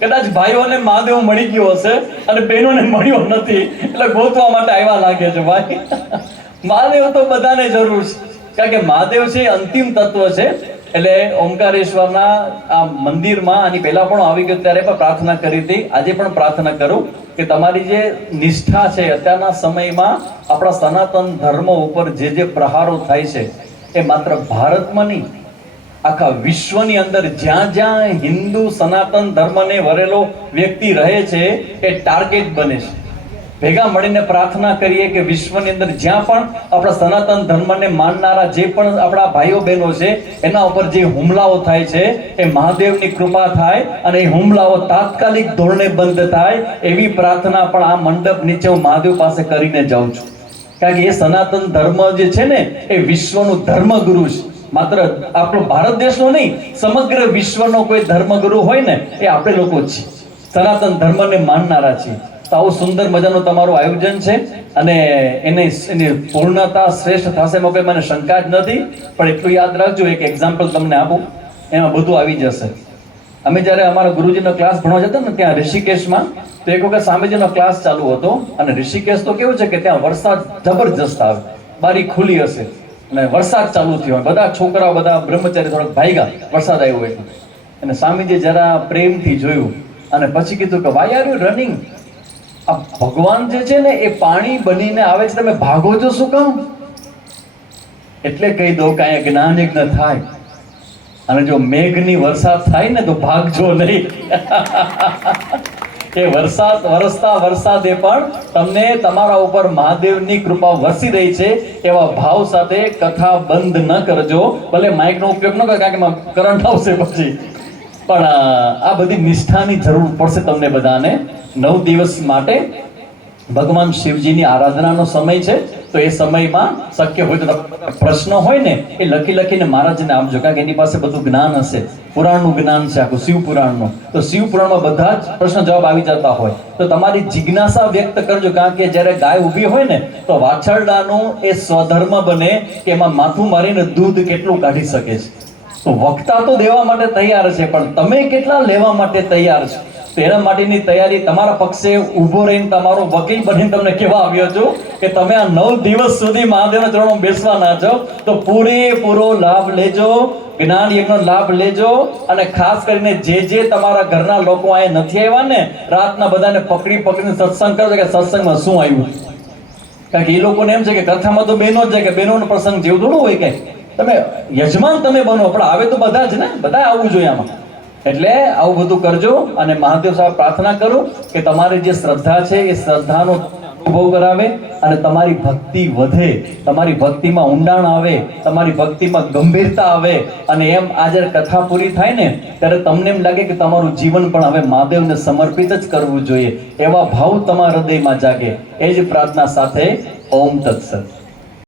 કદાચ ભાઈઓને મહાદેવ મળી ગયો હશે અને બહેનોને મળ્યો નથી, એટલે ગોતવા માટે આવ્યા લાગે છે. ભાઈ મહાદેવ તો બધાને જરૂર છે, કારણ કે મહાદેવ છે એ અંતિમ તત્વ છે. એટલે ઓમકારેશ્વરના આ મંદિરમાં આની પહેલા પણ આવી ગયો ત્યારે પણ પ્રાર્થના કરી હતી, આજે પણ પ્રાર્થના કરું કે તમારી જે નિષ્ઠા છે અત્યારના સમયમાં આપણા સનાતન ધર્મ ઉપર જે પ્રહારો થાય છે એ માત્ર ભારતમાં નહીં, આખા વિશ્વની અંદર જ્યાં જ્યાં હિન્દુ સનાતન ધર્મને વરેલો વ્યક્તિ રહે છે એ ટાર્ગેટ બને છે. ભેગા મળીને પ્રાર્થના કરીએ કે વિશ્વની અંદર જ્યાં પણ આપણા સનાતન ધર્મને માનનારા જે પણ આપણા ભાઈઓ બહેનો છે એના ઉપર જે હુમલાઓ થાય છે એ મહાદેવની કૃપા થાય અને એ હુમલાઓ તાત્કાલિક ધોરણે બંધ થાય, એવી પ્રાર્થના પણ આ મંડપ નીચે હું મહાદેવ પાસે કરીને જાઉં છું. કારણ કે એ સનાતન ધર્મ જે છે ને એ વિશ્વનું ધર્મગુરુ છે. માત્ર આપણો ભારત દેશનો નહીં, સમગ્ર વિશ્વનો કોઈ ધર્મગુરુ હોય ને એ આપણે લોકો જ છીએ, સનાતન ધર્મને માનનારા છીએ. તો આવું સુંદર મજાનું તમારું આયોજન છે અને એની પૂર્ણતા શ્રેષ્ઠ થશે એમાં કોઈ મને શંકા જ નથી. પણ એટલું યાદ રાખજો, એક એક્ઝામ્પલ તમને આપું, એમાં બધું આવી જશે. અમે જ્યારે અમારા ગુરુજીનો ક્લાસ ભણવા જતા ને ત્યાં ઋષિકેશમાં, તો એક વખત સ્વામીજીનો ક્લાસ ચાલુ હતો અને ઋષિકેશ તો કેવું છે કે ત્યાં વરસાદ જબરજસ્ત આવે, બારી ખુલ્લી હશે અને વરસાદ ચાલુ થયો, બધા છોકરા બધા બ્રહ્મચારી થોડાક ભાગ્યા વરસાદ આવ્યો એટલે. અને સ્વામીજી જરા પ્રેમથી જોયું અને પછી કીધું કે વાય આર યુ રનિંગ? આ ભગવાન જે છે ને એ પાણી બનીને આવે છે, તમે ભાગો છો શું કામ? એટલે કહી દો કે અહીંયા જ્ઞાન યજ્ઞ થાય અને જો મેઘની વરસાદ થાય ને તો ભાગજો નહીં. એ વરસતા વરસાદે પણ તમને તમારા ઉપર મહાદેવની કૃપા વરસી રહી છે એવા ભાવ સાથે કથા બંધ ન કરજો. ભલે માઇકનો ઉપયોગ ન કરો કારણ કે કરંટ આવશે પછી, પણ આ બધી નિષ્ઠાની જરૂર પડશે તમને બધાને. 9 દિવસ માટે ભગવાન શિવજીની આરાધનાનો સમય છે, તો એ સમયમાં શક્ય હોય તો પ્રશ્નો હોય ને એ લખીને મહારાજને આપજો, કારણ કે એની પાસે બધું જ્ઞાન હશે, પુરાણનું જ્ઞાન છે આખું શિવ પુરાણનું. તો શિવ પુરાણમાં બધા જ પ્રશ્ન જવાબ આવી જતા હોય, તો તમારી જિજ્ઞાસા વ્યક્ત કરજો. કારણ કે જ્યારે ગાય ઊભી હોય ને તો વાછરડાનું એ સ્વધર્મ બને કે એમાં માથું મારીને દૂધ કેટલું કાઢી શકે છે. તો વક્તા તો દેવા માટે તૈયાર છે, પણ તમે કેટલા લેવા માટે તૈયાર છો? તો એના માટેની તૈયારી તમારા પક્ષે ઊભો રહીને તમારો વકીલ બનીને તમને કહેવા આવ્યો છું કે તમે આ 9 દિવસ સુધી મહાદેવના ચરણોમાં બેસવાના છો, તો પૂરેપૂરો લાભ લેજો, જ્ઞાન યજ્ઞનો લાભ લેજો. અને ખાસ કરીને જે તમારા ઘરના લોકો અહીંયા નથી આવ્યા ને, રાતના બધાને પકડીને સત્સંગ કરો કે સત્સંગમાં શું આવ્યું. કારણ કે એ લોકોને એમ છે કે કથામાં તો બહેનો જ જાય, કે બહેનોનો પ્રસંગ જેવું થોડું હોય. કઈ તમે યજમાન તમે બનો, પણ આવે તો બધા જ ને, બધા આવવું જોઈએ આમાં. એટલે આવું બધું કરજો અને મહાદેવ સાહેબ પ્રાર્થના કરું કે તમારી જે શ્રદ્ધા છે એ શ્રદ્ધાનો અનુભવ કરાવે અને તમારી ભક્તિ વધે, તમારી ભક્તિમાં ઊંડાણ આવે, તમારી ભક્તિમાં ગંભીરતા આવે. અને એમ આ જ્યારે કથા પૂરી થાય ને ત્યારે તમને એમ લાગે કે તમારું જીવન પણ હવે મહાદેવને સમર્પિત જ કરવું જોઈએ, એવા ભાવ તમારા હૃદયમાં જાગે. એ જ પ્રાર્થના સાથે ઓમ તત્સત.